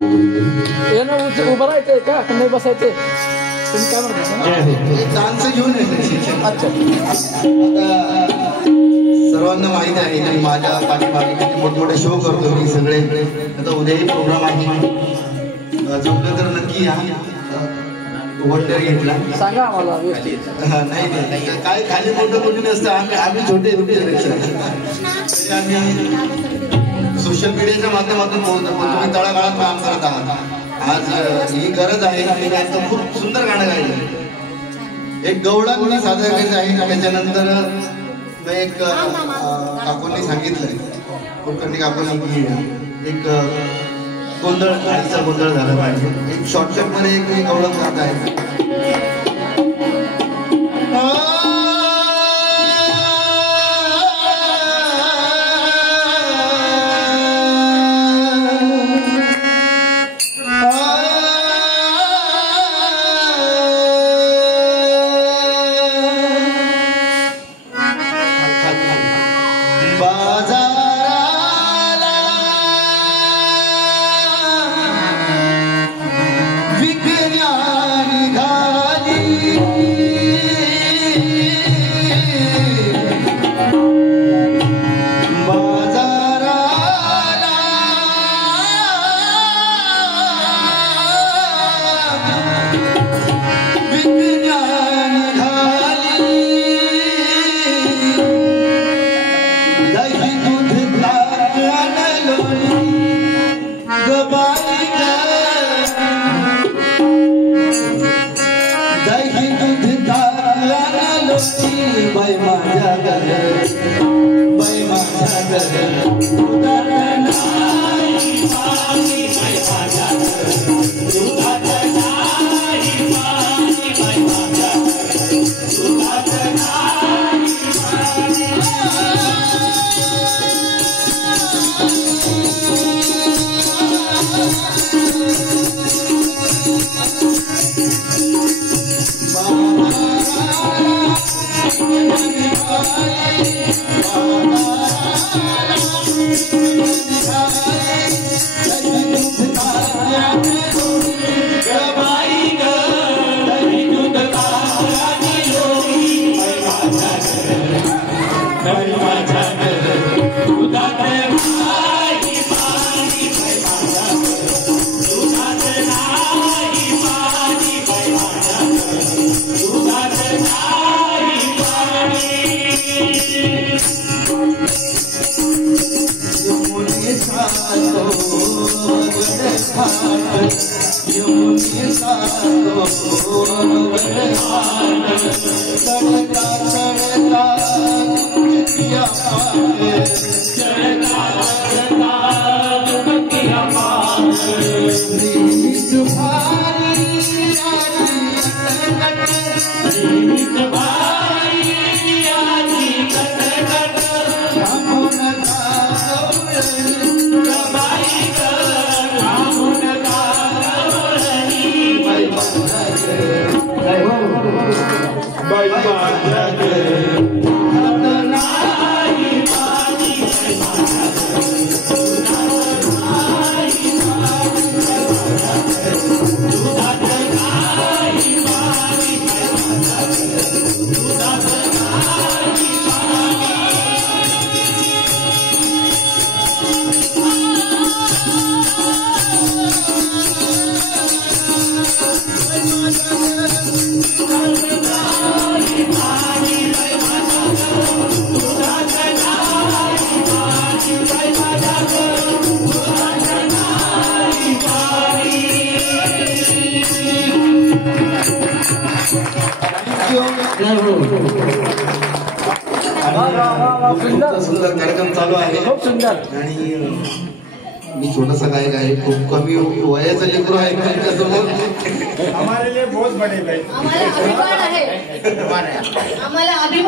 उभं राहायचंय का नाही बसायचंय तुम्ही काय म्हणता? चान्स घेऊन येते. अच्छा, आता सर्वांना माहिती आहे की माझ्या पाठीमागे मोठमोठे शो करतो मी सगळे. आता उद्याही प्रोग्राम आहे, जमलं तर नक्की या. वॉलंटियर घेतला सांगा आम्हाला व्यवस्थित. नाही काय खाली मोठं कोणी नसतं. आम्ही छोटे तुमच्यापेक्षा. आम्ही सोशल मीडियाच्या माध्यमातून बोलतो, पण तुम्ही तळागाळात काम करत आहात. आज ही गरज आहे आणि त्यांचं खूप सुंदर गाणं गायलं. एक गवळण मी सादर करायचं आहे. त्याच्यानंतर एक काकूंनी सांगितलंय, कुलकर्णी काकूंनी की एक गोंधळ, आईचा गोंधळ झाला पाहिजे. एक शॉर्टकट मध्ये एक मी गवळण गात आहे. सुंदर कार्यक्रम चालू आहे. खूप सुंदर. आणि मी छोटासा गायक आहे, खूप कमी वयाचा लेकरू आहे. हमारे लिए बहुत बड़े भाई, आम्हाला